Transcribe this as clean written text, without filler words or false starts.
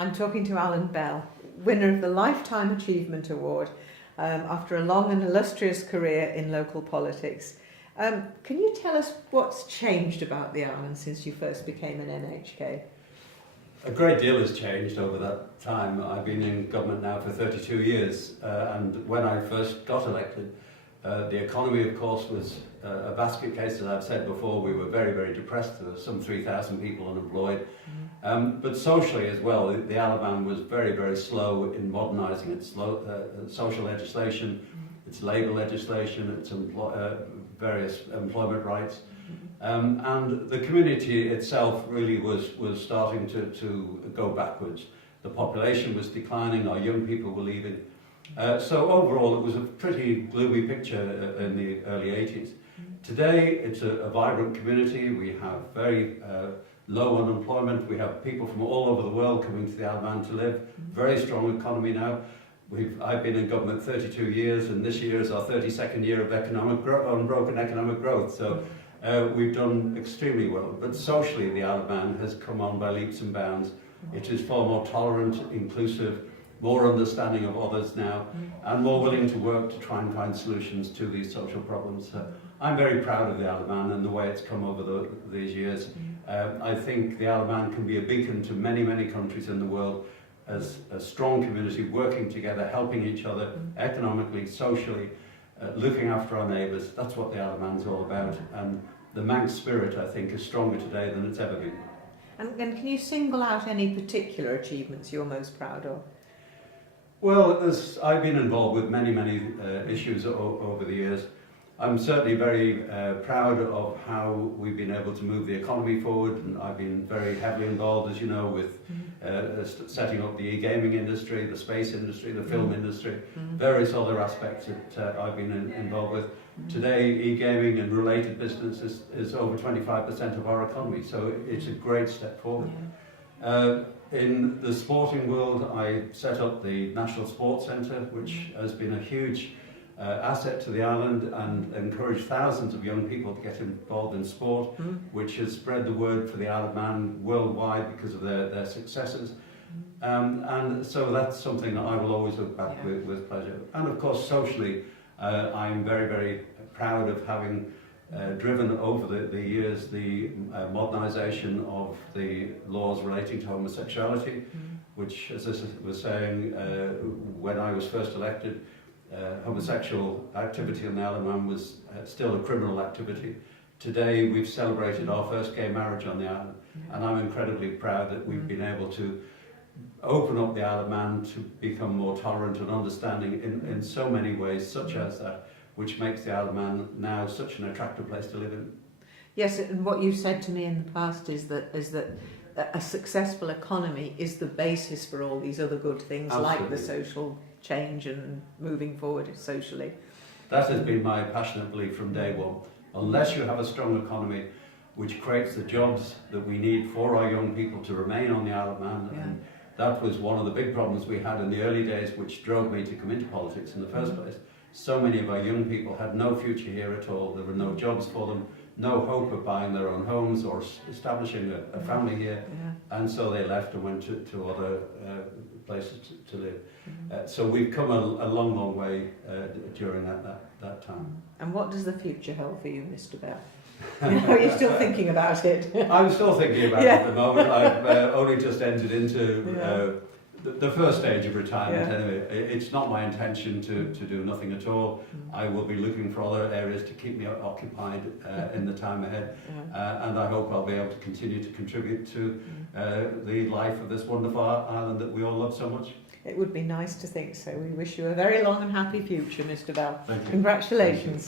I'm talking to Allan Bell, winner of the Lifetime Achievement Award after a long and illustrious career in local politics. Can you tell us what's changed about the island since you first became an NHK? A great deal has changed over that time. I've been in government now for 32 years, and when I first got elected, the economy, of course, was a basket case. As I've said before, we were very, very depressed. There were some 3,000 people unemployed. But socially as well, the Allan was very, very slow in modernising its social legislation, its labour legislation, its various employment rights. And the community itself really was starting to go backwards. The population was declining, our young people were leaving. So overall it was a pretty gloomy picture in the early 80s. Today it's a vibrant community. We have very low unemployment. We have people from all over the world coming to the Allan to live. Very strong economy now. I've been in government 32 years, and this year is our 32nd year of unbroken economic growth. So we've done extremely well. But socially, the Allan has come on by leaps and bounds. It is far more tolerant, inclusive, more understanding of others now, and more willing to work to try and find solutions to these social problems. I'm very proud of the Allan and the way it's come over these years. I think the Allan can be a beacon to many, many countries in the world as a strong community working together, helping each other economically, socially, looking after our neighbours. That's what the Allan's all about. And the Manx spirit, I think, is stronger today than it's ever been. And can you single out any particular achievements you're most proud of? Well, I've been involved with many, many issues over the years. I'm certainly very proud of how we've been able to move the economy forward, and I've been very heavily involved, as you know, with setting up the e-gaming industry, the space industry, the film industry, various other aspects that I've been involved with. Today, e-gaming and related business is over 25% of our economy, so it's a great step forward. In the sporting world, I set up the National Sports Centre, which has been a huge asset to the island and encouraged thousands of young people to get involved in sport, which has spread the word for the Allan worldwide because of their successes. And so that's something that I will always look back with pleasure. And of course, socially, I'm very, very proud of having driven over the years the modernisation of the laws relating to homosexuality, which, as I was saying, when I was first elected, homosexual activity in the Allan was still a criminal activity. Today we've celebrated our first gay marriage on the island, and I'm incredibly proud that we've been able to open up the Allan to become more tolerant and understanding in so many ways, such as that, which makes the Allan now such an attractive place to live in. Yes, and what you've said to me in the past is that a successful economy is the basis for all these other good things. Absolutely. Like the social change and moving forward socially. That has been my passionate belief from day one. Unless you have a strong economy which creates the jobs that we need for our young people to remain on the Allan, and that was one of the big problems we had in the early days, which drove me to come into politics in the first place. So many of our young people had no future here at all. There were no jobs for them, no hope of buying their own homes or establishing a family here, and so they left and went to other places to live. So we've come a long, long way during that time. And what does the future hold for you, Mr. Bell? Are you still thinking about it? I'm still thinking about it at the moment. I've only just entered into the first stage of retirement anyway. It's not my intention to do nothing at all. I will be looking for other areas to keep me occupied in the time ahead, and I hope I'll be able to continue to contribute to the life of this wonderful island that we all love so much. It would be nice to think so. We wish you a very long and happy future, Mr. Bell. Thank you. Congratulations.